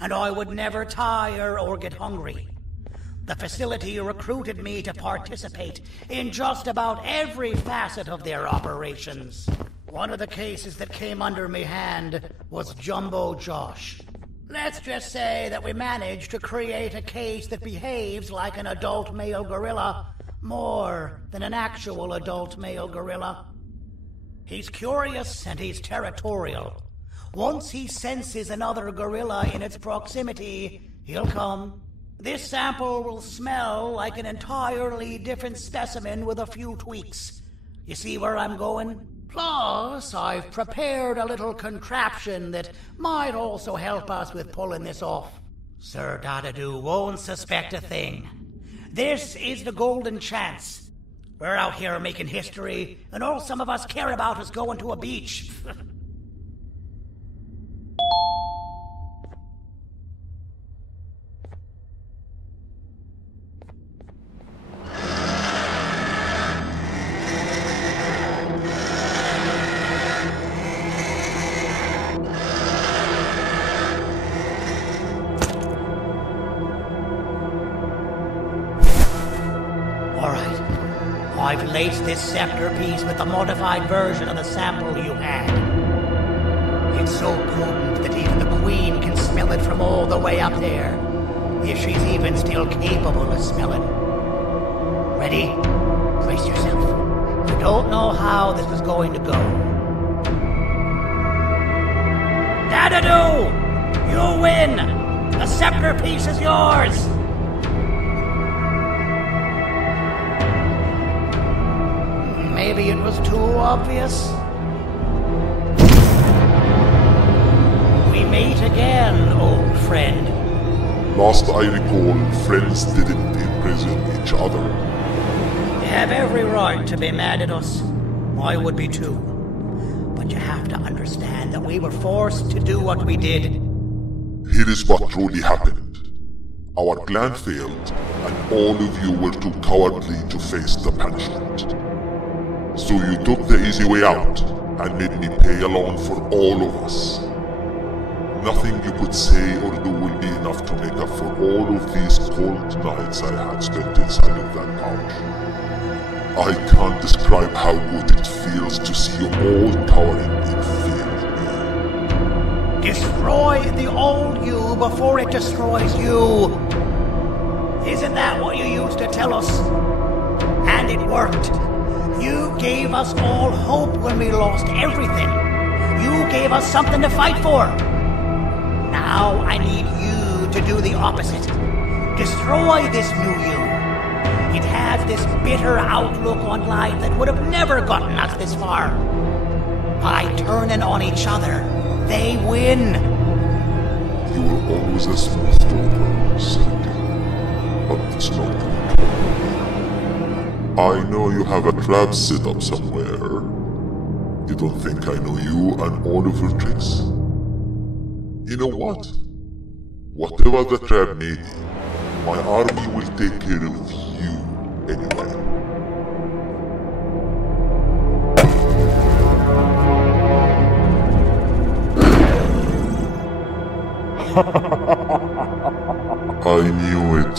and I would never tire or get hungry. The facility recruited me to participate in just about every facet of their operations. One of the cases that came under me hand was Jumbo Josh. Let's just say that we managed to create a case that behaves like an adult male gorilla, more than an actual adult male gorilla. He's curious and he's territorial. Once he senses another gorilla in its proximity, he'll come. This sample will smell like an entirely different specimen with a few tweaks. You see where I'm going? Plus, I've prepared a little contraption that might also help us with pulling this off. Sir Dadadoo won't suspect a thing. This is the golden chance. We're out here making history, and all some of us care about is going to a beach. I've laced this scepter piece with the modified version of the sample you had. It's so potent that even the Queen can smell it from all the way up there, if she's even still capable of smelling. Ready? Brace yourself. You don't know how this is going to go. Dadadoo! You win! The scepter piece is yours! Maybe it was too obvious. We meet again, old friend. Last I recall, friends didn't imprison each other. You have every right to be mad at us. I would be too. But you have to understand that we were forced to do what we did. Here is what truly happened. Our plan failed, and all of you were too cowardly to face the punishment. So you took the easy way out, and made me pay alone for all of us. Nothing you could say or do will be enough to make up for all of these cold nights I had spent inside of that pouch. I can't describe how good it feels to see you all cowering in fear of me. Destroy the old you before it destroys you. Isn't that what you used to tell us? And it worked. You gave us all hope when we lost everything. You gave us something to fight for. Now I need you to do the opposite. Destroy this new you. It has this bitter outlook on life that would have never gotten us this far. By turning on each other, they win. You were always a smooth talker, Syringeon, but it's not true. I know you have a trap set up somewhere. You don't think I know you and all of your tricks? You know what? Whatever the trap may be, my army will take care of you anyway. I knew it.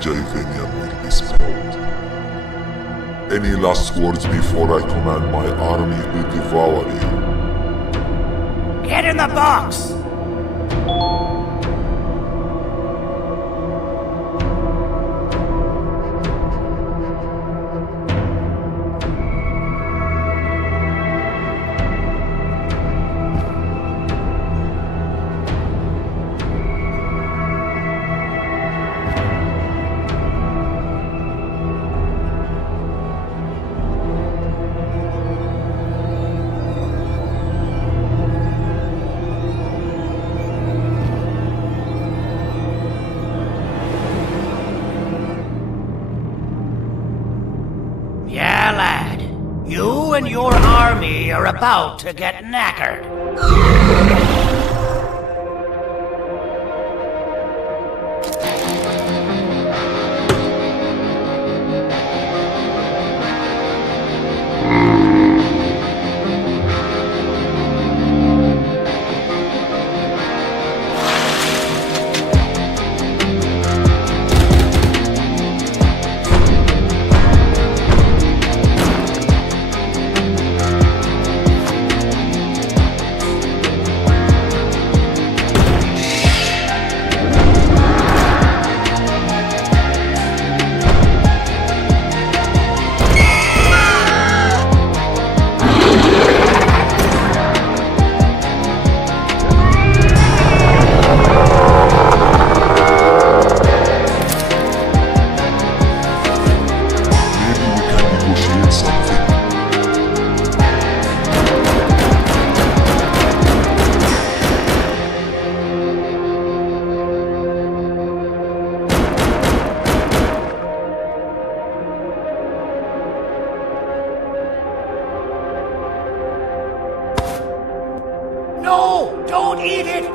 Joyvanium will be spelled. Any last words before I command my army to devour you? Get in the box! You and your army are about to get knackered. No! Don't eat it!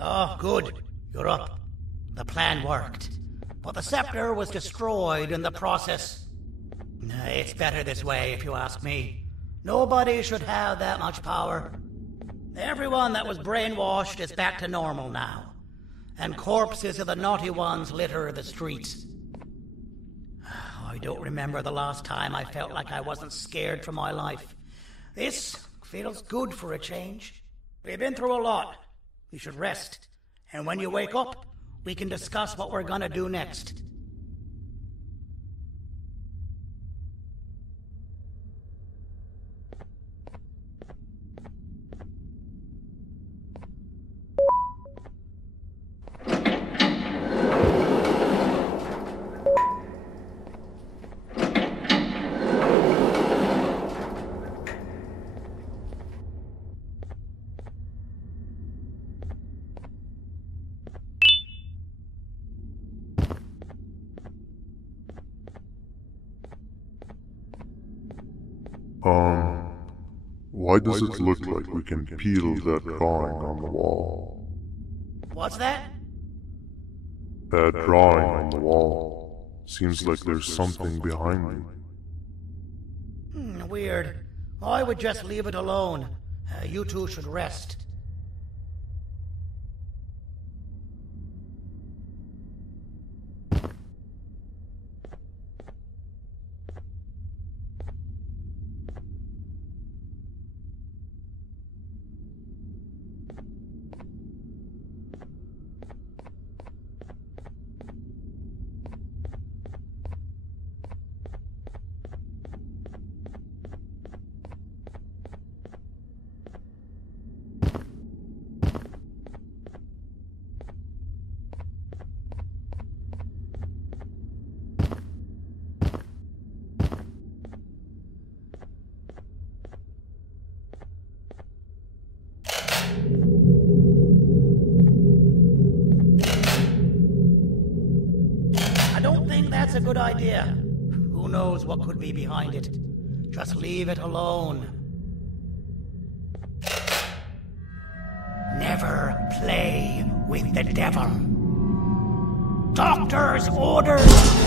Oh, good. You're up. The plan worked. But the scepter was destroyed in the process. It's better this way, if you ask me. Nobody should have that much power. Everyone that was brainwashed is back to normal now. And corpses of the naughty ones litter the streets. I don't remember the last time I felt like I wasn't scared for my life. This feels good for a change. We've been through a lot. You should rest. And when you wake up, we can discuss what we're gonna do next. Why does it look like we can peel that drawing on the wall? What's that? That drawing on the wall. Seems like there's something behind it. Weird. I would just leave it alone. You two should rest. That's a good idea. Who knows what could be behind it? Just leave it alone. Never play with the devil. Doctor's orders!